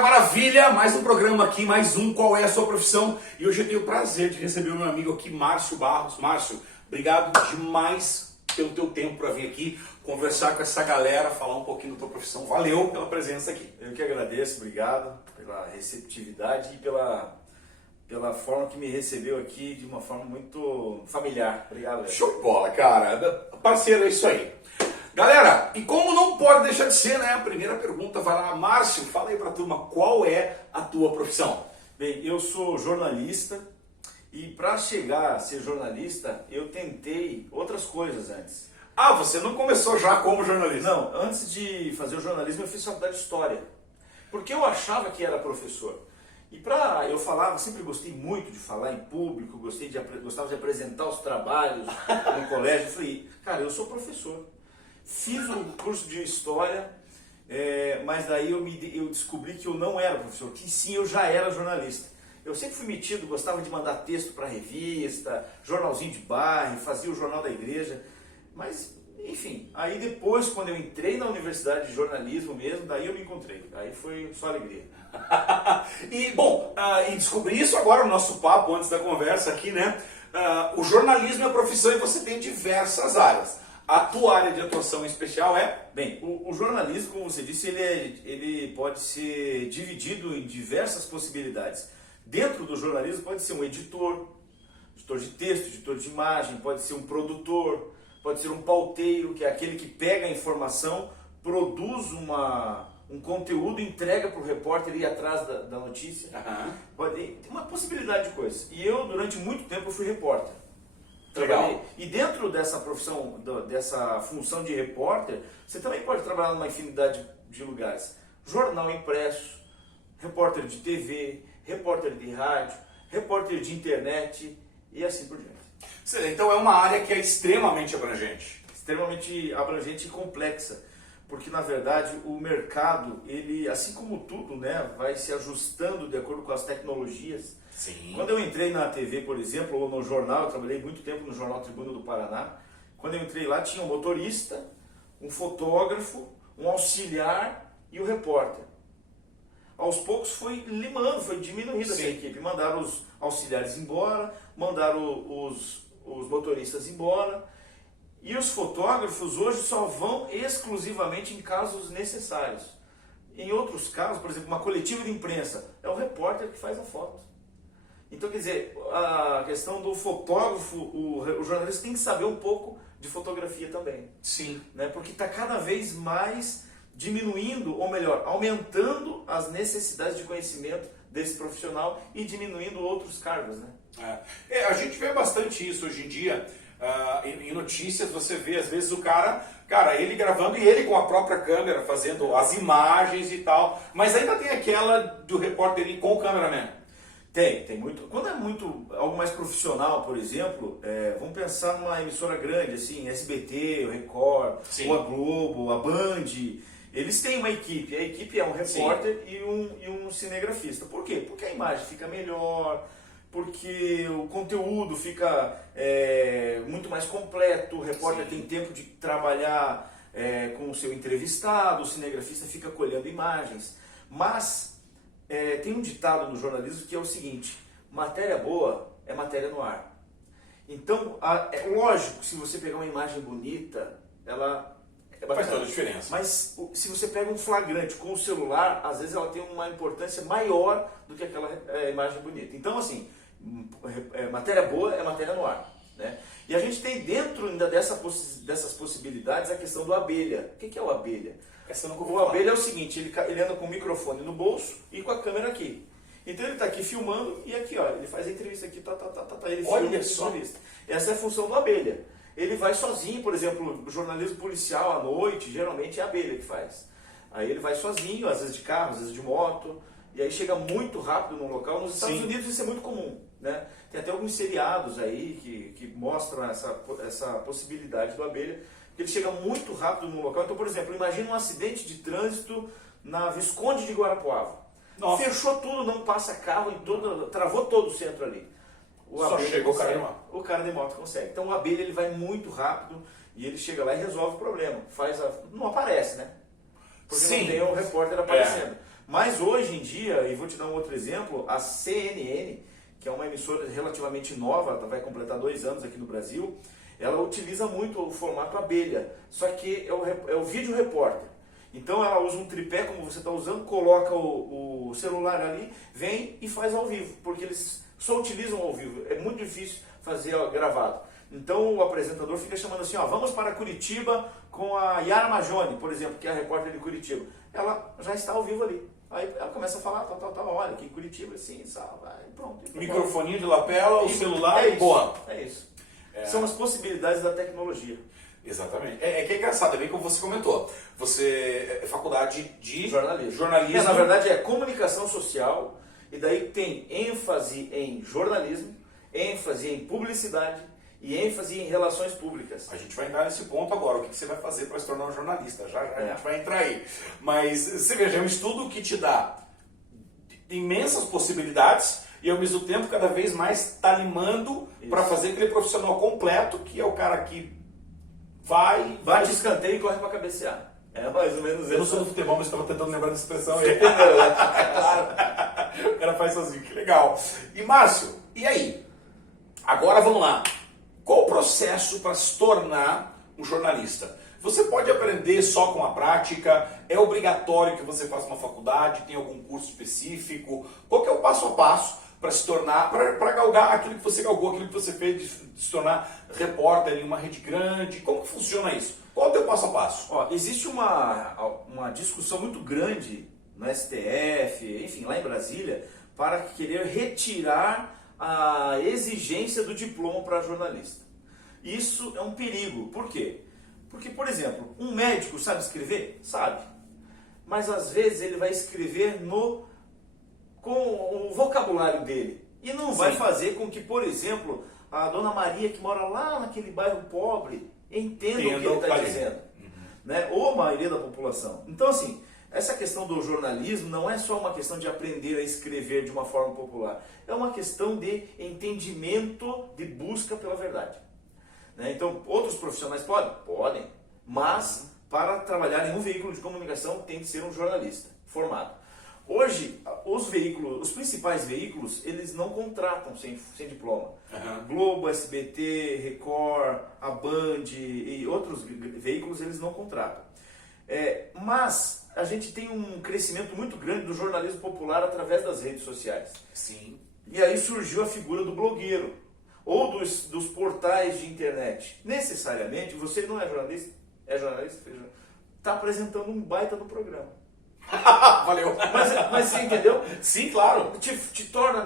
galera, maravilha! Mais um programa aqui, mais um Qual é a Sua Profissão? E hoje eu tenho o prazer de receber o meu amigo aqui, Márcio Barros. Márcio, obrigado demais pelo teu tempo para vir aqui conversar com essa galera, falar um pouquinho da tua profissão. Valeu pela presença aqui. Eu que agradeço, obrigado pela receptividade e pela forma que me recebeu aqui de uma forma muito familiar. Obrigado. Show de bola, cara. Parceiro, é isso aí. Galera, e como não pode deixar de ser, né? A primeira pergunta vai lá, Márcio, fala aí pra turma, qual é a tua profissão? Bem, eu sou jornalista e para chegar a ser jornalista, eu tentei outras coisas antes. Ah, você não começou já como jornalista? Não, antes de fazer o jornalismo eu fiz faculdade de História, porque eu achava que era professor. E eu falava, sempre gostei muito de falar em público, gostava de apresentar os trabalhos no colégio. Eu falei, cara, eu sou professor. Fiz um curso de História, mas daí eu descobri que eu não era professor, que sim, eu já era jornalista. Eu sempre fui metido, gostava de mandar texto para revista, jornalzinho de bairro, fazia o jornal da igreja, mas enfim, aí depois quando eu entrei na universidade de jornalismo mesmo, daí eu me encontrei, aí foi só alegria. E bom, e descobri isso agora no nosso papo, antes da conversa aqui, né? O jornalismo é a profissão e você tem diversas áreas. A tua área de atuação em especial é? Bem, o jornalismo, como você disse, ele pode ser dividido em diversas possibilidades. Dentro do jornalismo pode ser um editor de texto, editor de imagem, pode ser um produtor, pode ser um pauteiro, que é aquele que pega a informação, produz um conteúdo, entrega para o repórter ir atrás da notícia. Tem uma possibilidade de coisas. E eu, durante muito tempo, eu fui repórter. Legal. E dentro dessa profissão, dessa função de repórter, você também pode trabalhar numa infinidade de lugares. Jornal impresso, repórter de TV, repórter de rádio, repórter de internet e assim por diante. Então é uma área que é extremamente abrangente. Extremamente abrangente e complexa, porque na verdade o mercado, ele, assim como tudo, né, vai se ajustando de acordo com as tecnologias. Sim. Quando eu entrei na TV, por exemplo, ou no jornal, eu trabalhei muito tempo no Jornal Tribuna do Paraná. Quando eu entrei lá, tinha um motorista, um fotógrafo, um auxiliar e o repórter. Aos poucos foi limando, foi diminuindo essa equipe. Mandaram os auxiliares embora, mandaram os motoristas embora. E os fotógrafos hoje só vão exclusivamente em casos necessários. Em outros casos, por exemplo, uma coletiva de imprensa, é o repórter que faz a foto. Então, quer dizer, a questão do fotógrafo, o jornalista tem que saber um pouco de fotografia também. Sim. Né? Porque está cada vez mais diminuindo, ou melhor, aumentando as necessidades de conhecimento desse profissional e diminuindo outros cargos. Né? A gente vê bastante isso hoje em dia. Em notícias você vê às vezes o cara, ele gravando e ele com a própria câmera fazendo as imagens e tal, mas ainda tem aquela do repórter ir com o cameraman. Tem muito. Quando é algo mais profissional, por exemplo, vamos pensar numa emissora grande, assim, SBT, o Record, Sim. ou a Globo, a Band. Eles têm uma equipe. A equipe é um repórter e um cinegrafista. Por quê? Porque a imagem fica melhor, porque o conteúdo fica muito mais completo, o repórter tem tempo de trabalhar com o seu entrevistado, o cinegrafista fica colhendo imagens. Mas tem um ditado no jornalismo que é o seguinte: matéria boa é matéria no ar. Então, é lógico, se você pegar uma imagem bonita, ela faz toda a diferença. Mas se você pega um flagrante com o celular, às vezes ela tem uma importância maior do que aquela imagem bonita. Então, assim, matéria boa é matéria no ar. Né? E a gente tem dentro ainda dessas possibilidades a questão do abelha. O que é o abelha? O abelha é o seguinte, ele anda com o microfone no bolso e com a câmera aqui. Então ele está aqui filmando e aqui, ó, ele faz a entrevista aqui, ele filma. Olha só. Essa é a função do abelha. Ele vai sozinho, por exemplo, o jornalismo policial à noite, geralmente é a abelha que faz. Aí ele vai sozinho, às vezes de carro, às vezes de moto, e aí chega muito rápido no local. Nos Estados Unidos isso é muito comum, né? Tem até alguns seriados aí que mostram essa possibilidade do abelha, que ele chega muito rápido no local. Então, por exemplo, imagina um acidente de trânsito na Visconde de Guarapuava. Nossa. Fechou tudo, não passa carro, travou todo o centro ali. Só chegou o cara de moto. O cara de moto consegue. Então o abelha ele vai muito rápido e ele chega lá e resolve o problema. Não aparece, né? Porque Sim. não tem o repórter aparecendo. Mas hoje em dia, e vou te dar um outro exemplo, a CNN, que é uma emissora relativamente nova, vai completar 2 anos aqui no Brasil, ela utiliza muito o formato abelha, só que é o vídeo repórter. Então ela usa um tripé como você está usando, coloca o celular ali, vem e faz ao vivo, porque eles só utilizam ao vivo, é muito difícil fazer gravado. Então o apresentador fica chamando assim, ó, vamos para Curitiba com a Yara Majone, por exemplo, que é a repórter de Curitiba. Ela já está ao vivo ali. Aí ela começa a falar, olha, aqui em Curitiba, assim, pronto. Microfoninho de lapela, o celular é e boa. É isso. São as possibilidades da tecnologia. Exatamente. Que é engraçado, é bem como você comentou. Você é faculdade de jornalismo. Na verdade é comunicação social, e daí tem ênfase em jornalismo, ênfase em publicidade e ênfase em relações públicas. A gente vai entrar nesse ponto agora, o que você vai fazer para se tornar um jornalista, já a gente vai entrar aí. Mas você veja, é um estudo que te dá imensas possibilidades e ao mesmo tempo cada vez mais está limando para fazer aquele profissional completo, que é o cara que vai... Bate escanteio e corre para cabecear. É mais ou menos isso. Eu não sou do futebol, mas estava tentando lembrar dessa expressão aí. Entendeu, né? Claro. O cara faz sozinho, que legal. E Márcio, e aí? Agora vamos lá. Qual o processo para se tornar um jornalista? Você pode aprender só com a prática? É obrigatório que você faça uma faculdade? Tem algum curso específico? Qual que é o passo a passo para se tornar, para galgar aquilo que você galgou, aquilo que você fez de se tornar repórter em uma rede grande? Como que funciona isso? Qual é o teu passo a passo? Ó, existe uma discussão muito grande no STF, enfim, lá em Brasília, para querer retirar a exigência do diploma para jornalista. Isso é um perigo. Por quê? Porque, por exemplo, um médico sabe escrever? Sabe. Mas às vezes ele vai escrever com o vocabulário dele. E não vai fazer com que, por exemplo, a dona Maria, que mora lá naquele bairro pobre, entenda o que ele está dizendo. Né? Ou a maioria da população. Então, assim, essa questão do jornalismo não é só uma questão de aprender a escrever de uma forma popular. É uma questão de entendimento, de busca pela verdade. Né? Então, outros profissionais podem? Podem. Mas, para trabalhar em um veículo de comunicação, tem que ser um jornalista formado. Hoje, os principais veículos, eles não contratam sem diploma. Globo, SBT, Record, a Band e outros veículos, eles não contratam. Mas a gente tem um crescimento muito grande do jornalismo popular através das redes sociais. Sim. E aí surgiu a figura do blogueiro, ou dos portais de internet. Necessariamente, você não é jornalista, está apresentando um baita do programa. Valeu. Mas você entendeu? Sim, claro. Te torna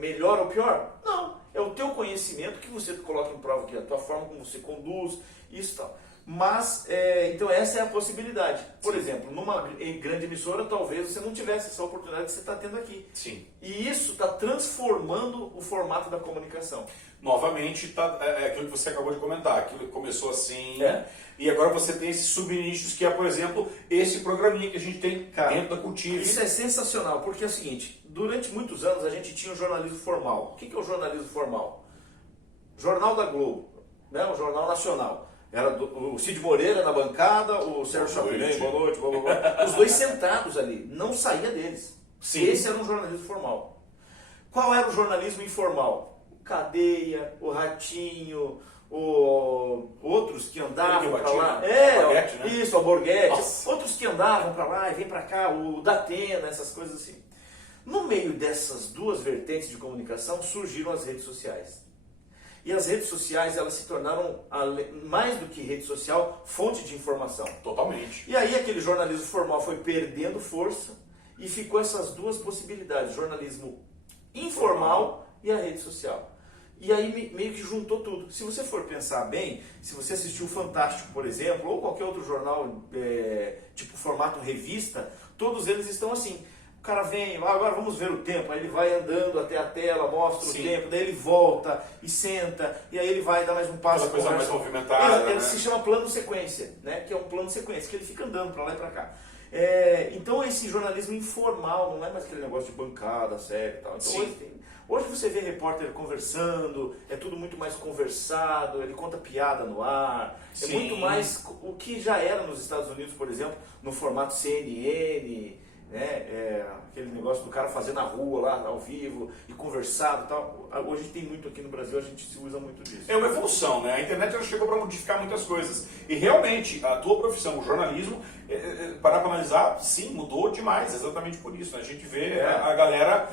melhor ou pior? Não. É o teu conhecimento que você coloca em prova, que é a tua forma como você conduz, isso e tal. Mas, então essa é a possibilidade. Por exemplo, numa grande emissora, talvez você não tivesse essa oportunidade que você está tendo aqui. Sim. E isso está transformando o formato da comunicação. Novamente, é aquilo que você acabou de comentar. Aquilo que começou assim, e agora você tem esses subnichos que é, por exemplo, esse programinha que a gente tem dentro da Cultiva. Isso é sensacional, porque é o seguinte, durante muitos anos a gente tinha o jornalismo formal. O que é o jornalismo formal? Jornal da Globo, né? O Jornal Nacional. Era o Cid Moreira na bancada, o Sérgio Chapelin, boa noite, blá, blá, blá. Os dois sentados ali, não saía deles. Sim. Esse era um jornalismo formal. Qual era o jornalismo informal? O Cadeia, o Ratinho, outros que andavam para lá. Borghetti, né? Isso, o Borghetti. Outros que andavam para lá e vem para cá, o Datena, essas coisas assim. No meio dessas duas vertentes de comunicação surgiram as redes sociais. E as redes sociais, elas se tornaram, mais do que rede social, fonte de informação. Totalmente. E aí aquele jornalismo formal foi perdendo força e ficou essas duas possibilidades, jornalismo informal e a rede social. E aí meio que juntou tudo. Se você for pensar bem, se você assistiu o Fantástico, por exemplo, ou qualquer outro jornal, tipo formato revista, todos eles estão assim. O cara vem, agora vamos ver o tempo, aí ele vai andando até a tela, mostra o tempo, daí ele volta e senta, e aí ele vai dar mais um passo. Uma coisa mais movimentada. Ele se chama plano sequência, né? Que é um plano sequência, que ele fica andando para lá e para cá. Então esse jornalismo informal, não é mais aquele negócio de bancada, sério e tal. Então, hoje você vê repórter conversando, é tudo muito mais conversado, ele conta piada no ar, é muito mais o que já era nos Estados Unidos, por exemplo, no formato CNN, né? negócio do cara fazer na rua, lá ao vivo, e conversado e tal. Hoje tem muito aqui no Brasil, a gente se usa muito disso. É uma evolução, né? A internet ela chegou para modificar muitas coisas. E realmente, a tua profissão, o jornalismo, parar para analisar, sim, mudou demais, exatamente por isso. Né? A gente vê a galera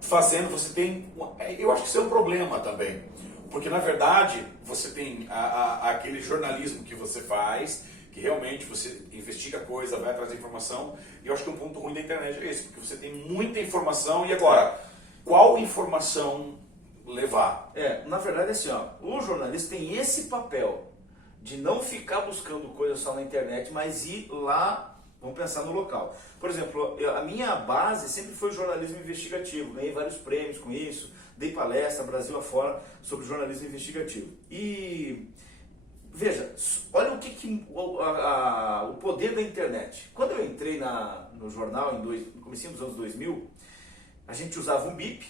fazendo, você tem... Eu acho que isso é um problema também. Porque, na verdade, você tem aquele jornalismo que você faz, que realmente você investiga coisa, vai atrás da informação, e eu acho que um ponto ruim da internet é esse, porque você tem muita informação, e agora, qual informação levar? Na verdade é assim, ó, o jornalista tem esse papel de não ficar buscando coisas só na internet, mas ir lá, vamos pensar no local. Por exemplo, a minha base sempre foi jornalismo investigativo, ganhei vários prêmios com isso, dei palestra Brasil afora sobre jornalismo investigativo. E veja, olha o poder da internet. Quando eu entrei no jornal no comecinho dos anos 2000, a gente usava um bip.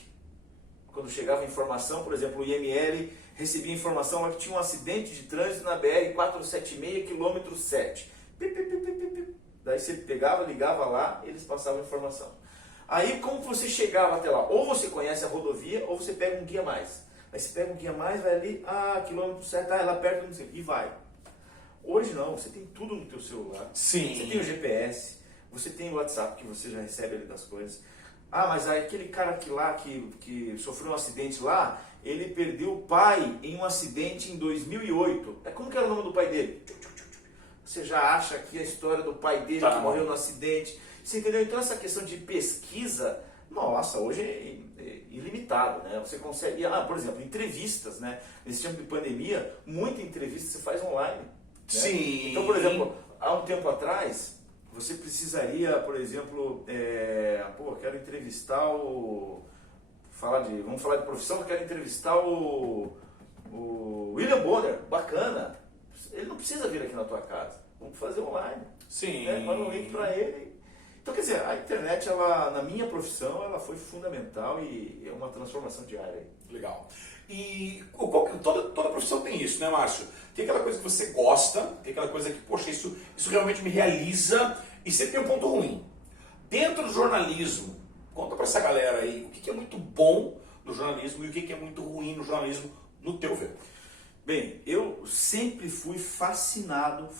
Quando chegava informação, por exemplo, o IML recebia informação lá que tinha um acidente de trânsito na BR-476, quilômetro 7. Pip, pip, pip, pip, pip. Daí você pegava, ligava lá, eles passavam a informação. Aí como você chegava até lá? Ou você conhece a rodovia, ou você pega um guia mais. Aí você pega um guia mais, vai ali, quilômetro 7, lá perto, não sei, e vai. Hoje não, você tem tudo no teu celular. Sim. Você tem o GPS, você tem o WhatsApp que você já recebe ali das coisas. Mas aí aquele cara que sofreu um acidente lá, ele perdeu o pai em um acidente em 2008. Como que era o nome do pai dele? Você já acha que a história do pai dele que morreu no acidente. Você entendeu? Então essa questão de pesquisa, nossa, hoje é ilimitado, né? Você consegue, por exemplo, entrevistas, né? Nesse tempo de pandemia, muita entrevista você faz online. Né? Sim. Então, por exemplo, há um tempo atrás, você precisaria, por exemplo, quero entrevistar vamos falar de profissão, eu quero entrevistar o William Bonner, bacana. Ele não precisa vir aqui na tua casa, vamos fazer online. Sim. Né? Manda um link para ele. Então, quer dizer, a internet, na minha profissão, ela foi fundamental e é uma transformação diária. Legal. E toda profissão tem isso, né, Márcio? Tem aquela coisa que você gosta, tem aquela coisa que, poxa, isso realmente me realiza, e sempre tem um ponto ruim. Dentro do jornalismo, conta pra essa galera aí, o que é muito bom no jornalismo e o que é muito ruim no jornalismo, no teu ver. Bem, eu sempre fui fascinado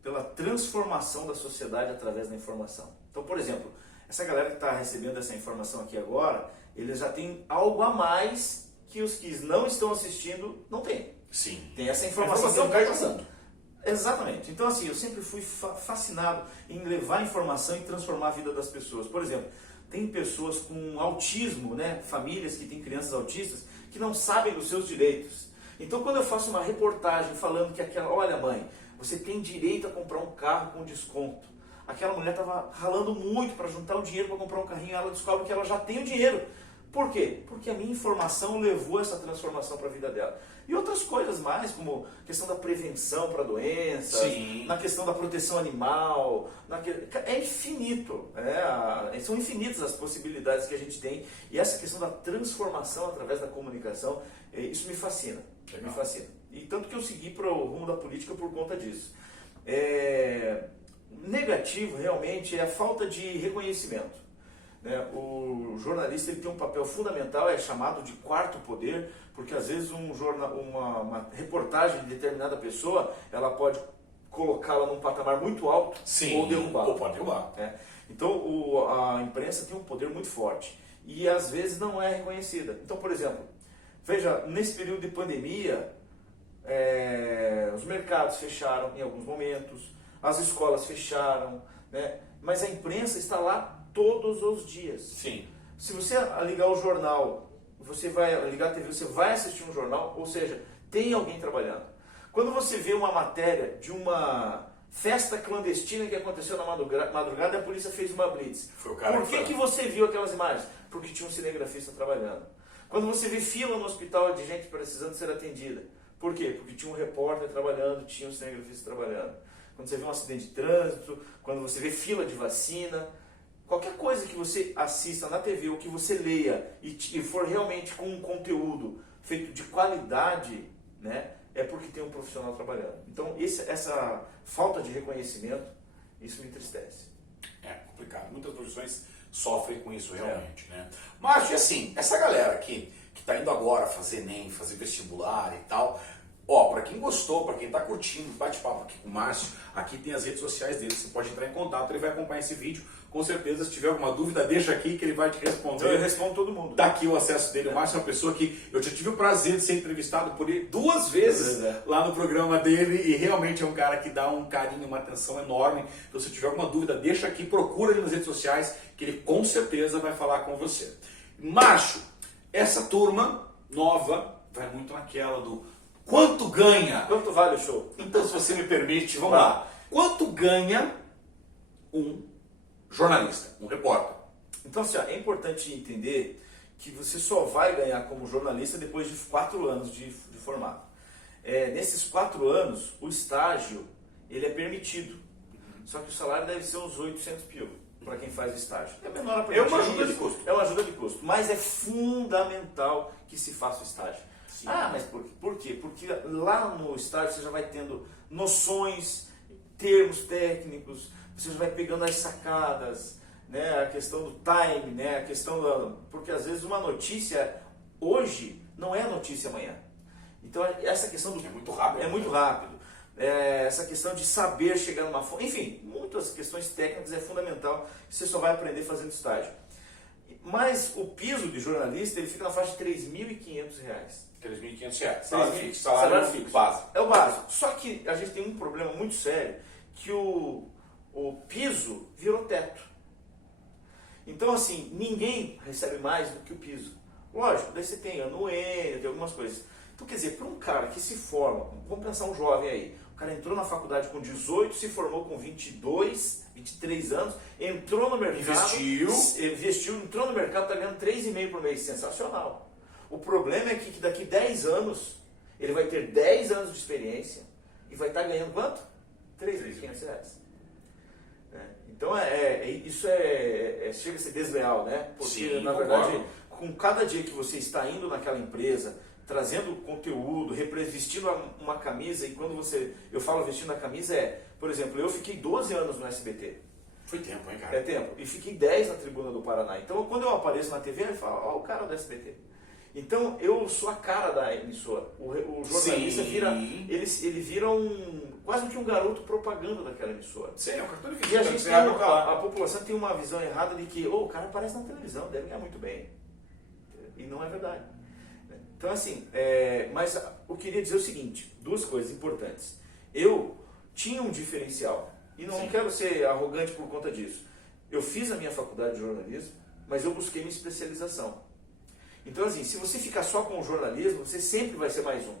pela transformação da sociedade através da informação. Então, por exemplo, essa galera que está recebendo essa informação aqui agora, eles já têm algo a mais que os que não estão assistindo não têm. Sim. Tem essa informação. Então, cai junto. Exatamente. Então, assim, eu sempre fui fascinado em levar informação e transformar a vida das pessoas. Por exemplo, tem pessoas com autismo, né? Famílias que têm crianças autistas que não sabem dos seus direitos. Então, quando eu faço uma reportagem falando que olha mãe, você tem direito a comprar um carro com desconto. Aquela mulher estava ralando muito para juntar o dinheiro para comprar um carrinho e ela descobre que ela já tem o dinheiro. Por quê? Porque a minha informação levou essa transformação para a vida dela. E outras coisas mais, como a questão da prevenção para doenças, Sim. na questão da proteção animal, é infinito. São infinitas as possibilidades que a gente tem. E essa questão da transformação através da comunicação, isso me fascina. Legal. Me fascina. E tanto que eu segui para o rumo da política por conta disso. Negativo realmente é a falta de reconhecimento. Né? O jornalista ele tem um papel fundamental, é chamado de quarto poder, porque às vezes uma reportagem de determinada pessoa, ela pode colocá-la num patamar muito alto. Sim. Ou derrubá-la. Ou pode derrubar. Então a imprensa tem um poder muito forte e às vezes não é reconhecida. Então, por exemplo, veja, nesse período de pandemia, os mercados fecharam em alguns momentos, as escolas fecharam, né? Mas a imprensa está lá todos os dias. Sim. Se você ligar o jornal, você vai ligar a TV, você vai assistir um jornal, ou seja, tem alguém trabalhando. Quando você vê uma matéria de uma festa clandestina que aconteceu na madrugada, a polícia fez uma blitz. Foi o cara Por que você viu aquelas imagens? Porque tinha um cinegrafista trabalhando. Quando você vê fila no hospital de gente precisando ser atendida, por quê? Porque tinha um repórter trabalhando, tinha um cinegrafista trabalhando. Quando você vê um acidente de trânsito, quando você vê fila de vacina, qualquer coisa que você assista na TV ou que você leia e for realmente com um conteúdo feito de qualidade, né, é porque tem um profissional trabalhando. Então essa falta de reconhecimento, isso me entristece. É complicado. Muitas profissões sofrem com isso realmente, né? Mas, e assim, essa galera aqui, que tá indo agora fazer ENEM, fazer vestibular e tal, ó, pra quem gostou, pra quem tá curtindo, bate-papo aqui com o Márcio, aqui tem as redes sociais dele, você pode entrar em contato, ele vai acompanhar esse vídeo, com certeza, se tiver alguma dúvida, deixa aqui que ele vai te responder. Eu respondo todo mundo. Tá aqui o acesso dele, o Márcio é uma pessoa que eu já tive o prazer de ser entrevistado por ele 2 vezes lá no programa dele, e realmente é um cara que dá um carinho, uma atenção enorme. Então, se tiver alguma dúvida, deixa aqui, procura ele nas redes sociais, que ele com certeza vai falar com você. Márcio, essa turma nova vai muito naquela do quanto ganha? Quanto vale o show? Então, se você me permite, vamos lá. Quanto ganha um jornalista, um repórter? Então, assim, ó, é importante entender que você só vai ganhar como jornalista depois de 4 anos de formado. Nesses 4 anos, o estágio ele é permitido. Só que o salário deve ser uns 800 mil para quem faz estágio. É menor a É uma ajuda de custo. É uma ajuda de custo. Mas é fundamental que se faça o estágio. Sim. Ah, mas por quê? Porque lá no estágio você já vai tendo noções, termos técnicos, você já vai pegando as sacadas, né? A questão do time, né? A questão porque às vezes uma notícia hoje não é notícia amanhã. Então essa questão do é muito rápido. É muito rápido. Essa questão de saber chegar numa fonte, enfim, muitas questões técnicas é fundamental, você só vai aprender fazendo estágio. Mas o piso de jornalista ele fica na faixa de R$3.500. R$3.500. Salário fixo. Básico. É o básico. Só que a gente tem um problema muito sério, que o piso virou teto. Então, assim, ninguém recebe mais do que o piso. Lógico, daí você tem anuência, tem algumas coisas. Então, quer dizer, para um cara que se forma, vamos pensar um jovem aí, o cara entrou na faculdade com 18, se formou com 22, 23 anos, entrou no mercado, investiu, entrou no mercado, está ganhando 3,5 por mês, sensacional. O problema é que daqui 10 anos, ele vai ter 10 anos de experiência e vai estar ganhando quanto? R$3.500. Então, isso chega a ser desleal, né? Porque, sim, na verdade, com cada dia que você está indo naquela empresa, trazendo conteúdo, vestindo uma camisa, e quando eu falo vestindo a camisa, por exemplo, eu fiquei 12 anos no SBT. Foi tempo, hein, cara? É tempo. E fiquei 10 na Tribuna do Paraná. Então, quando eu apareço na TV, ele fala, ó, o cara do SBT. Então, eu sou a cara da emissora. O jornalista ele vira quase que um garoto propaganda daquela emissora. Sim, é um cartão de E a visita. gente a população tem uma visão errada de que o cara aparece na televisão, deve ganhar muito bem. E não é verdade. Então, assim, mas eu queria dizer o seguinte, 2 coisas importantes. Eu tinha um diferencial, e não quero ser arrogante por conta disso. Eu fiz a minha faculdade de jornalismo, mas eu busquei minha especialização. Então, assim, se você ficar só com o jornalismo, você sempre vai ser mais um.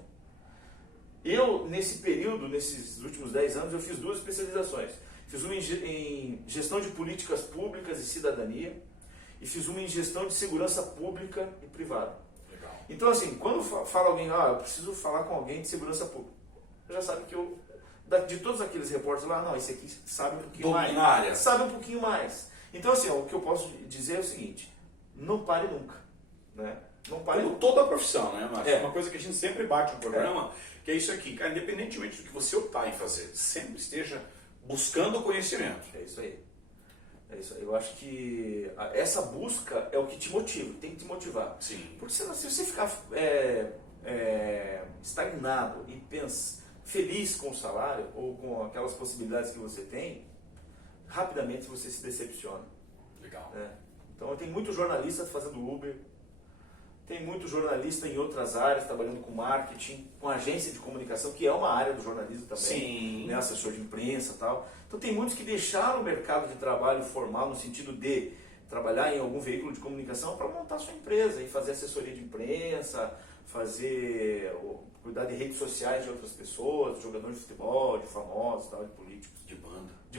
Eu, nesse período, nesses últimos 10 anos, eu fiz 2 especializações. Fiz uma em gestão de políticas públicas e cidadania, e fiz uma em gestão de segurança pública e privada. Legal. Então, assim, quando fala alguém, eu preciso falar com alguém de segurança pública, já sabe que de todos aqueles repórteres lá, não, esse aqui sabe um pouquinho mais. Área. Sabe um pouquinho mais. Então, assim, o que eu posso dizer é o seguinte, não pare nunca. Né? Não pare Como toda a profissão, né, Márcio? É. Uma coisa que a gente sempre bate no programa, que é isso aqui, cara, independentemente do que você optar em fazer, sempre esteja buscando conhecimento. É isso aí. É isso aí. Eu acho que essa busca é o que te motiva, tem que te motivar. Sim. Porque se você ficar estagnado e feliz com o salário ou com aquelas possibilidades que você tem, rapidamente você se decepciona. Legal. Né? Então tem muito jornalista fazendo Uber, tem muito jornalista em outras áreas, trabalhando com marketing, com agência de comunicação, que é uma área do jornalismo também. Sim. Né? Assessor de imprensa e tal. Então tem muitos que deixaram o mercado de trabalho formal no sentido de trabalhar em algum veículo de comunicação para montar sua empresa e fazer assessoria de imprensa, cuidar de redes sociais de outras pessoas, de jogadores de futebol, de famosos, tal, de políticos. De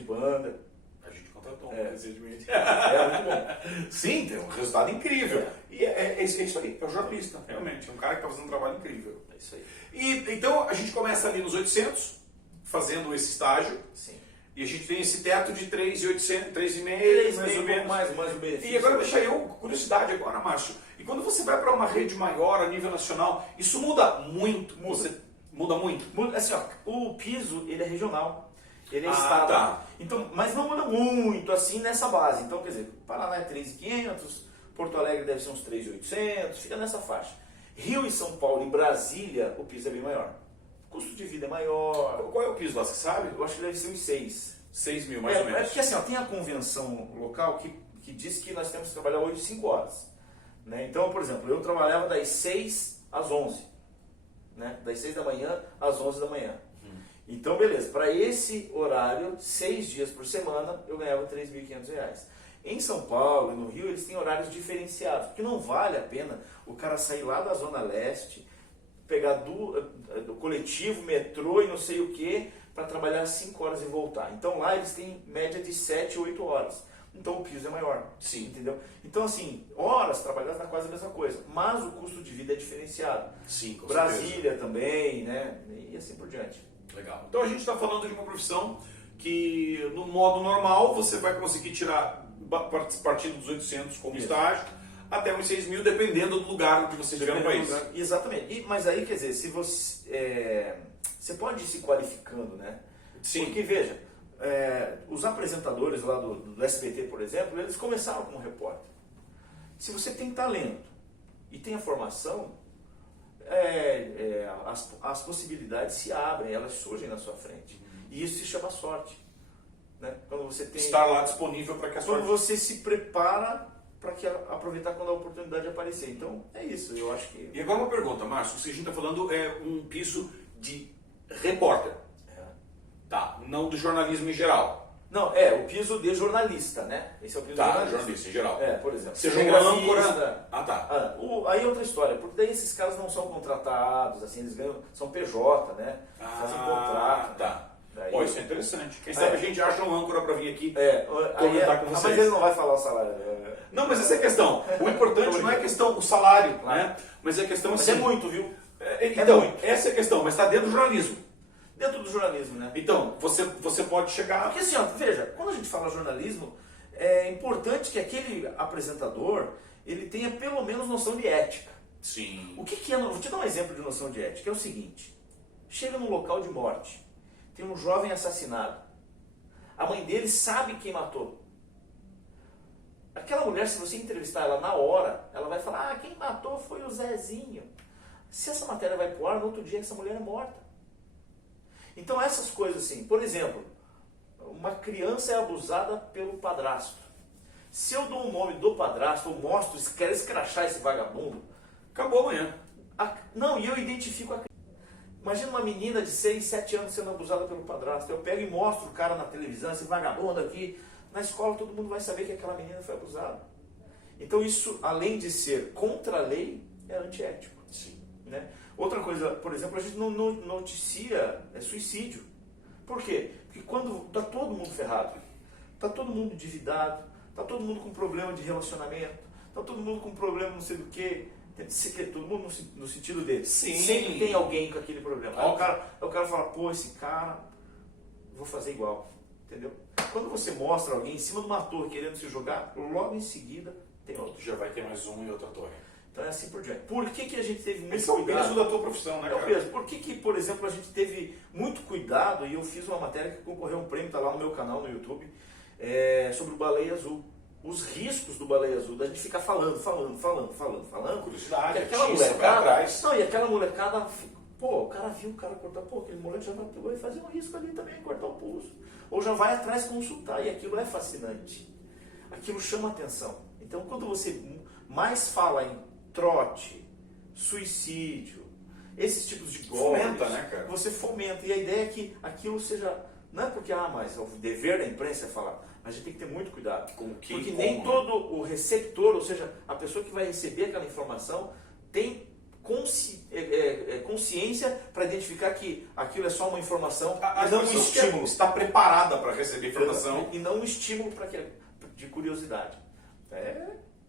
banda. A gente contratou recentemente. Muito bom. Sim, tem um resultado incrível. E é isso aí, é o jornalista, realmente. É um cara que está fazendo um trabalho incrível. É isso aí. E então a gente começa ali nos 800, fazendo esse estágio. Sim. E a gente tem esse teto de 3.800, 3,5, mais ou menos. Mais o benefício. E agora deixa eu, curiosidade agora, Márcio. E quando você vai para uma rede maior, a nível nacional, isso muda muito? Muda muito? Assim, ó, o piso, ele é regional. Ele é estado. Tá. Então, mas não muda muito assim nessa base. Então, quer dizer, Paraná é 3.500, Porto Alegre deve ser uns 3.800, fica nessa faixa. Rio e São Paulo e Brasília, o piso é bem maior. O custo de vida é maior. Qual é o piso lá, você sabe? Eu acho que deve ser uns 6. 6 mil, mais ou menos. É porque assim, ó, tem a convenção local que diz que nós temos que trabalhar hoje 5 horas. Né? Então, por exemplo, eu trabalhava das 6 às 11. Né? Das 6 da manhã às 11 da manhã. Então, beleza, para esse horário, 6 dias por semana, eu ganhava R$3.500. Em São Paulo e no Rio, eles têm horários diferenciados, porque não vale a pena o cara sair lá da Zona Leste, pegar do coletivo, metrô e não sei o que, para trabalhar 5 horas e voltar. Então lá eles têm média de 7, 8 horas. Então o piso é maior. Sim. Entendeu? Então assim, horas trabalhadas dá quase a mesma coisa, mas o custo de vida é diferenciado. Sim, com Brasília certeza. também, né? E assim por diante. Legal. Então a gente está falando de uma profissão que no modo normal você vai conseguir tirar partindo dos 800 como Isso. estágio até uns 6 mil, dependendo do lugar que você estiver no país. Exatamente. Mas aí, quer dizer, se você, você pode ir se qualificando, né? Sim. Porque, veja, os apresentadores lá do SBT, por exemplo, eles começaram como repórter. Se você tem talento e tem a formação, as possibilidades se abrem, elas surgem na sua frente. E isso se chama sorte. Né? Quando você tem... Estar lá disponível para que a Quando sorte... você se prepara para aproveitar quando a oportunidade aparecer. Então, é isso, eu acho que... E agora uma pergunta, Márcio, o que a gente está falando é um piso de repórter, tá? Não do jornalismo em geral. Não, o piso de jornalista, né? Esse é o piso de Tá, jornalista. jornalista em geral. Por exemplo. Seja um cinegrafista. âncora... Ah, tá. Aí é outra história, porque daí esses caras não são contratados, assim, eles ganham, são PJ, né? Fazem contrato. Tá. Daí... Pô, isso é interessante. Quem sabe a gente acha um âncora para vir aqui aí comentar com vocês. mas ele não vai falar o salário. Não, mas essa é a questão. O importante não é a questão, o salário, né? Mas é a questão Mas assim... é muito, viu? Então, muito. essa é a questão, mas está dentro do jornalismo. Dentro do jornalismo, né? Então, você pode chegar... Porque assim, ó, veja, quando a gente fala jornalismo, é importante que aquele apresentador, ele tenha pelo menos noção de ética. Sim. O que é, vou te dar um exemplo de noção de ética, é o seguinte, chega num local de morte, tem um jovem assassinado, a mãe dele sabe quem matou. Aquela mulher, se você entrevistar ela na hora, ela vai falar, quem matou foi o Zezinho. Se essa matéria vai pro ar, no outro dia essa mulher é morta. Então essas coisas assim, por exemplo, uma criança é abusada pelo padrasto. Se eu dou o nome do padrasto, eu mostro, quero escrachar esse vagabundo, Acabou amanhã. Não, e eu identifico a criança. Imagina uma menina de 6, 7 anos sendo abusada pelo padrasto. Eu pego e mostro o cara na televisão, esse vagabundo aqui. Na escola todo mundo vai saber que aquela menina foi abusada. Então isso, além de ser contra a lei, é antiético. Sim. Né? Outra coisa, por exemplo, a gente não noticia suicídio. Por quê? Porque quando está todo mundo ferrado, está todo mundo endividado, está todo mundo com problema de relacionamento, está todo mundo com problema não sei do que, todo mundo no sentido dele. Sim. Sempre tem alguém com aquele problema. Aí o cara fala, pô, esse cara, vou fazer igual. Entendeu? Quando você mostra alguém em cima de uma torre querendo se jogar, logo em seguida tem outro. Já vai ter mais um e outra torre. Então é assim por diante. Por que a gente teve muito Esse é o cuidado? peso da tua profissão, né, É o cara? peso. Por que, por exemplo, a gente teve muito cuidado, e eu fiz uma matéria que concorreu a um prêmio, está lá no meu canal no YouTube, sobre o baleia azul. Os riscos do baleia azul, da gente ficar falando. Curiosidade, E aquela artista, vai atrás. molecada, e aquela molecada, pô, o cara viu o cara cortar, pô, aquele moleque já vai fazer um risco ali também, cortar o pulso. Ou já vai atrás consultar, e aquilo é fascinante. Aquilo chama atenção. Então, quando você mais fala em trote, suicídio, esses tipos de golpes, Fomenta, né, cara? você fomenta. E a ideia é que aquilo seja, não é porque, mas o dever da imprensa é falar, mas a gente tem que ter muito cuidado. Com quem, porque como, nem né? todo o receptor, ou seja, a pessoa que vai receber aquela informação, tem consciência para identificar que aquilo é só uma informação A e não um pessoa estímulo. está preparada para receber informação. E não um estímulo de curiosidade.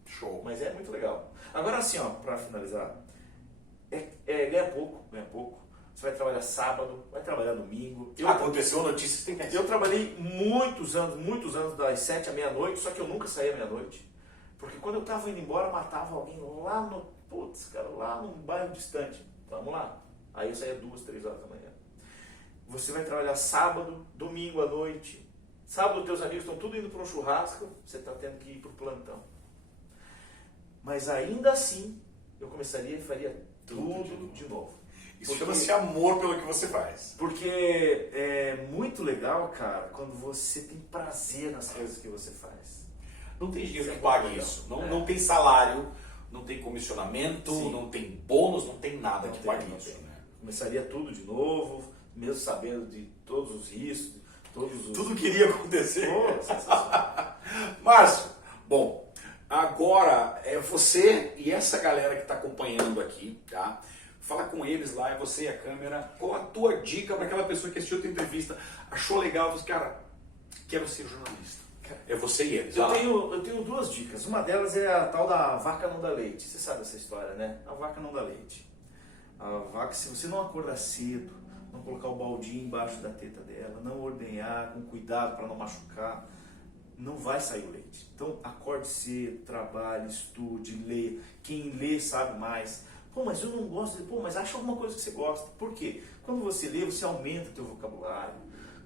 Show. Mas é muito legal. Agora assim, para finalizar, ganha pouco. Você vai trabalhar sábado, vai trabalhar domingo. Aconteceu a notícia, você tem que dizer. Eu trabalhei muitos anos das 7 à meia-noite, só que eu nunca saía à meia-noite. Porque quando eu estava indo embora, matava alguém lá lá num bairro distante. Vamos lá. Aí eu saía 2, 3 horas da manhã. Você vai trabalhar sábado, domingo à noite, Sábado teus amigos estão tudo indo para um churrasco, você está tendo que ir para o plantão. Mas ainda assim, eu começaria e faria tudo de novo. Isso chama-se amor pelo que você faz. Porque é muito legal, cara, quando você tem prazer nas coisas que você faz. Não tem dinheiro que pague isso. Não tem salário, não tem comissionamento, Sim. não tem bônus, não tem nada que pague Não isso. tem. Né? Começaria tudo de novo, mesmo sabendo de todos os riscos, todos os... Tudo que iria acontecer. Pô, sensacional. Márcio, bom, agora é você e essa galera que está acompanhando aqui, tá? Fala com eles lá, é você e a câmera. Qual a tua dica para aquela pessoa que assistiu a tua entrevista, achou legal, você, cara, quero ser jornalista. É você e eles. Eu tenho duas dicas. Uma delas é a tal da vaca não dá leite. Você sabe essa história, né? A vaca não dá leite. A vaca, se você não acordar cedo, não colocar o baldinho embaixo da teta dela, não ordenhar com cuidado para não machucar, não vai sair o leite. Então acorde cedo, trabalhe, estude, leia. Quem lê sabe mais. Pô, mas eu não gosto. Pô, mas acha alguma coisa que você gosta. Por quê? Quando você lê, você aumenta o teu vocabulário.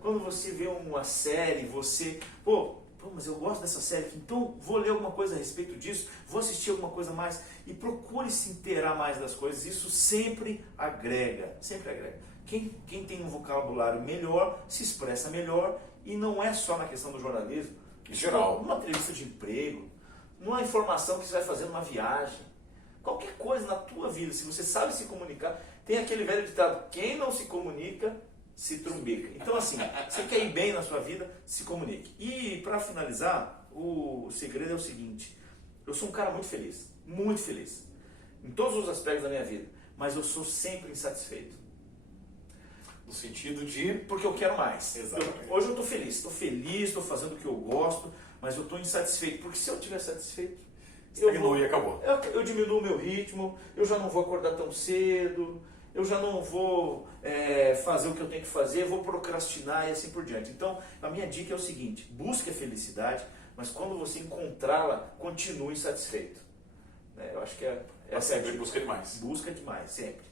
Quando você vê uma série, você... Pô, mas eu gosto dessa série aqui, então vou ler alguma coisa a respeito disso, vou assistir alguma coisa mais e procure se inteirar mais das coisas. Isso sempre agrega, sempre agrega. Quem tem um vocabulário melhor, se expressa melhor, e não é só na questão do jornalismo. Em geral. Numa entrevista de emprego, numa informação que você vai fazer numa viagem, qualquer coisa na tua vida, se você sabe se comunicar, tem aquele velho ditado, quem não se comunica, se trumbica. Então assim, você quer ir bem na sua vida, se comunique. E para finalizar, o segredo é o seguinte, eu sou um cara muito feliz, em todos os aspectos da minha vida, mas eu sou sempre insatisfeito. No sentido de... Porque eu quero mais. Exatamente. Hoje eu estou feliz, estou fazendo o que eu gosto, mas eu estou insatisfeito, porque se eu estiver satisfeito, Estagnou e acabou. Eu diminuo o meu ritmo, eu já não vou acordar tão cedo, eu já não vou fazer o que eu tenho que fazer, vou procrastinar e assim por diante. Então, a minha dica é o seguinte, busque a felicidade, mas quando você encontrá-la, continue satisfeito. Eu acho que essa é a dica. Busca demais. Busca demais, sempre.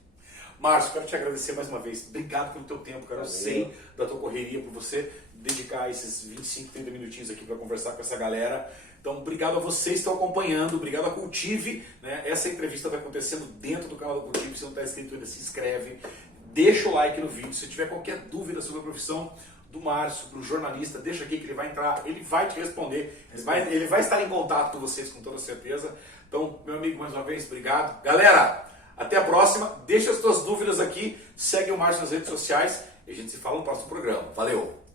Márcio, quero te agradecer mais uma vez. Obrigado pelo teu tempo, cara. Eu Valeu. sei da tua correria, por você dedicar esses 25, 30 minutinhos aqui para conversar com essa galera. Então, obrigado a vocês que estão acompanhando, obrigado a Cultive, né? Essa entrevista está acontecendo dentro do canal da Cultive, se não está inscrito ainda, se inscreve, deixa o like no vídeo, se tiver qualquer dúvida sobre a profissão do Márcio, para o jornalista, deixa aqui que ele vai entrar, ele vai te responder, ele vai estar em contato com vocês com toda certeza. Então, meu amigo, mais uma vez, obrigado. Galera, até a próxima, deixa as tuas dúvidas aqui, segue o Márcio nas redes sociais e a gente se fala no próximo programa. Valeu!